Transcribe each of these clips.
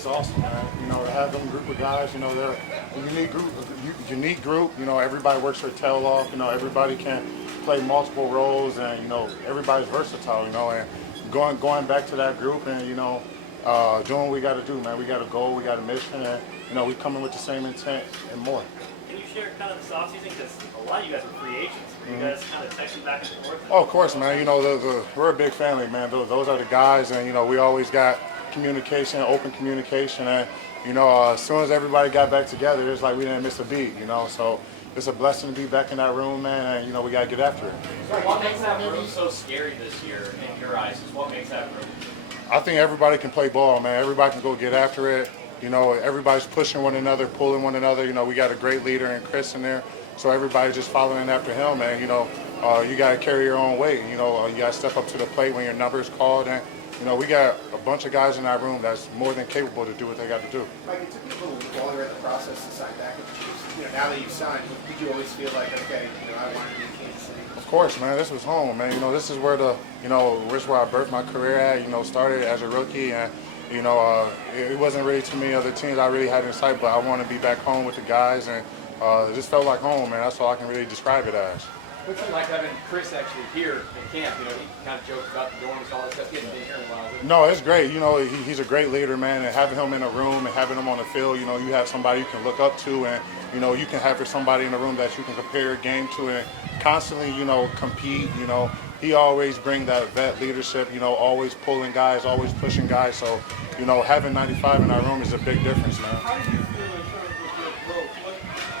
just awesome, man. You know, to have them group of guys, you know, they're a unique group. You know, everybody works their tail off. You know, everybody can play multiple roles, and you know, everybody's versatile. You know, and going back to that group, and you know, doing what we got to do, man. We got a goal, we got a mission, and you know, we come in with the same intent and more. Can you share kind of this offseason? Because a lot of you guys are free agents. You guys kind of texting back and forth. Oh, of course, man. You know, we're a big family, man. Those are the guys, and you know, we always got communication, open communication, and you know, as soon as everybody got back together, it's like we didn't miss a beat. You know, so it's a blessing to be back in that room, man. And you know, we gotta get after it. So what makes that room so scary this year in your eyes? Is what makes that room? I think everybody can play ball, man. Everybody can go get after it. You know, everybody's pushing one another, pulling one another. You know, we got a great leader in Chris in there, so everybody's just following after him, man. You know, you got to carry your own weight. You know, you got to step up to the plate when your number is called. And, you know, we got a bunch of guys in that room that's more than capable to do what they got to do. Mike, it took you a little while you're in the process to sign back with the Chiefs. You know, now that you've signed, did you always feel like, okay, you know, I want to be in Kansas City? Of course, man. This was home, man. You know, this is where this is where I birthed my career at. You know, started as a rookie, and you know, it wasn't really too many other teams I really had in sight, but I want to be back home with the guys, and it just felt like home, man. That's all I can really describe it as. What's it like having Chris actually here at camp? You know, he kind of joked about the dorms, all that stuff. He hasn't been here in a while. No, it's great. You know, he's a great leader, man, and having him in a room and having him on the field, you know, you have somebody you can look up to, and, you know, you can have somebody in the room that you can compare your game to and constantly, you know, compete. You know, he always bring that vet leadership, you know, always pulling guys, always pushing guys. So, you know, having 95 in our room is a big difference, man. How do you feel in terms of your growth? What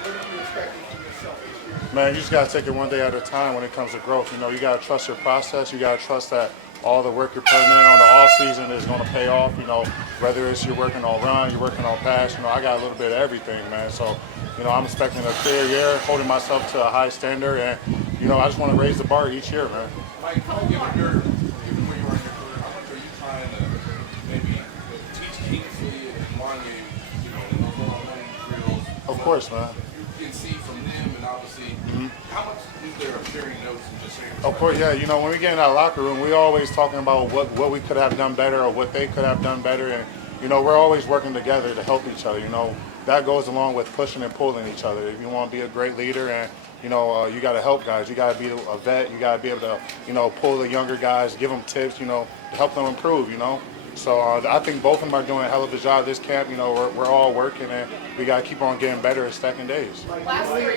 are you expecting from yourself this year? Man, you just got to take it one day at a time when it comes to growth. You know, you got to trust your process. You got to trust that all the work you're putting in on the off season is going to pay off. You know, whether it's you're working on run, you're working on pass. You know, I got a little bit of everything, man. So, you know, I'm expecting a clear year, holding myself to a high standard, and you know, I just want to raise the bar each year, man. Mike, given where you are in your career, how much are you trying to maybe teach Kingsley and Marley, you know, in those one-on-one drills? Of course, man. You can see from them, and obviously, how much is there of sharing notes and just sharing? Of course, yeah. You know, when we get in that locker room, we always talking about what we could have done better or what they could have done better, and you know, we're always working together to help each other. You know, that goes along with pushing and pulling each other. If you want to be a great leader, and you know, you got to help guys. You got to be a vet. You got to be able to, you know, pull the younger guys, give them tips, you know, to help them improve. You know, so I think both of them are doing a hell of a job this camp. You know, we're all working, and we got to keep on getting better at stacking days. Last three, we're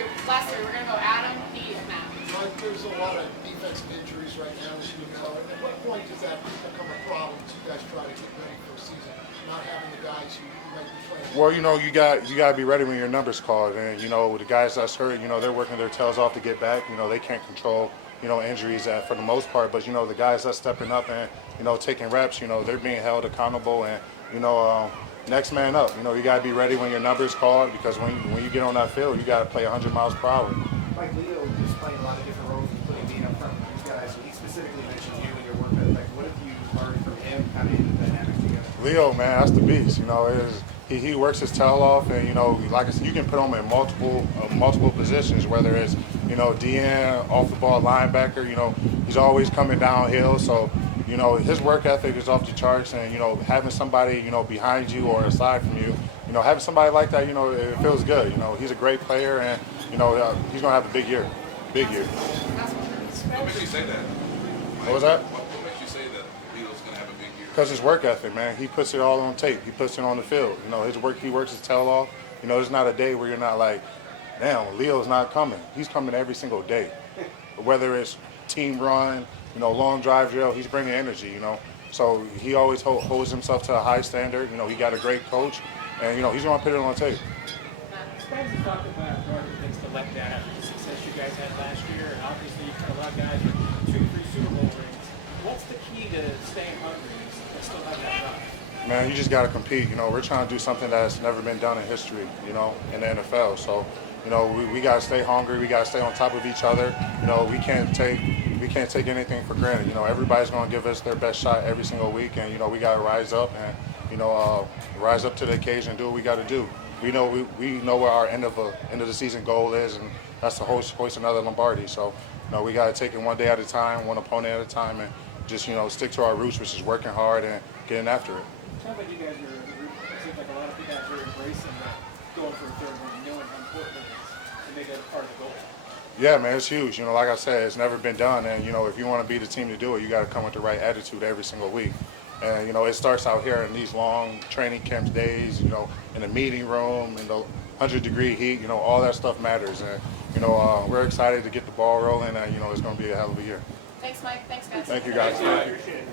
gonna go Adam, Pete, and Matt. Mike, there's a lot of defensive injuries right now, as you know. At what point does that become a problem as you guys try to get ready for a season, not having the guys who might be playing? Well, you know, you got to be ready when your number's called, and you know, the guys that's hurt, you know, they're working their tails off to get back. You know, they can't control, you know, injuries for the most part, but you know, the guys that's stepping up and you know, taking reps, you know, they're being held accountable, and you know, next man up. You know, you got to be ready when your number's called, because when you get on that field, you got to play 100 miles per hour. Mike, Leo is playing a lot of different roles, including being up front with these guys. He specifically mentioned you and your work ethic. What have you learned from him? How do you do the dynamic together? Leo, man, that's the beast. You know, he works his tail off, and you know, like I said, you can put him in multiple positions, whether it's, you know, DN, off the ball linebacker. You know, he's always coming downhill, so you know, his work ethic is off the charts, and you know, having somebody, you know, behind you or aside from you, you know, having somebody like that, you know, it feels good. You know, he's a great player, and you know, he's gonna have a big year, big year. What makes you say that? What was that? What makes you say that Leo's going to have a big year? Because his work ethic, man. He puts it all on tape. He puts it on the field. You know, he works his tail off. You know, there's not a day where you're not like, damn, Leo's not coming. He's coming every single day. Whether it's team run, you know, long drive drill, he's bringing energy, you know. So he always holds himself to a high standard. You know, he got a great coach, and, you know, he's going to put it on tape. Guys have talked about Jordan things to let down after the success you guys had last year, and obviously you've got a lot of guys with 2-3 Super Bowl rings. What's the key to staying hungry and still have that run? Man, you just got to compete. You know, we're trying to do something that's never been done in history, you know, in the NFL. So, you know, we got to stay hungry. We got to stay on top of each other. You know, we can't take anything for granted. You know, everybody's going to give us their best shot every single week, and you know, we got to rise up and, you know, rise up to the occasion and do what we got to do. We know what our end of the season goal is, and that's to hoist another Lombardi. So, you know, we got to take it one day at a time, one opponent at a time, and just, you know, stick to our roots, which is working hard and getting after it. It sounds like you guys are embracing that, going for a third one, and knowing how important it is to make it a part of the goal? Yeah, man, it's huge. You know, like I said, it's never been done. And, you know, if you want to be the team to do it, you got to come with the right attitude every single week. And, you know, it starts out here in these long training camp days, you know, in the meeting room, in the 100-degree heat, you know, all that stuff matters. And, you know, we're excited to get the ball rolling, and, you know, it's going to be a hell of a year. Thanks, Mike. Thanks, guys. Thank you, guys. Appreciate it.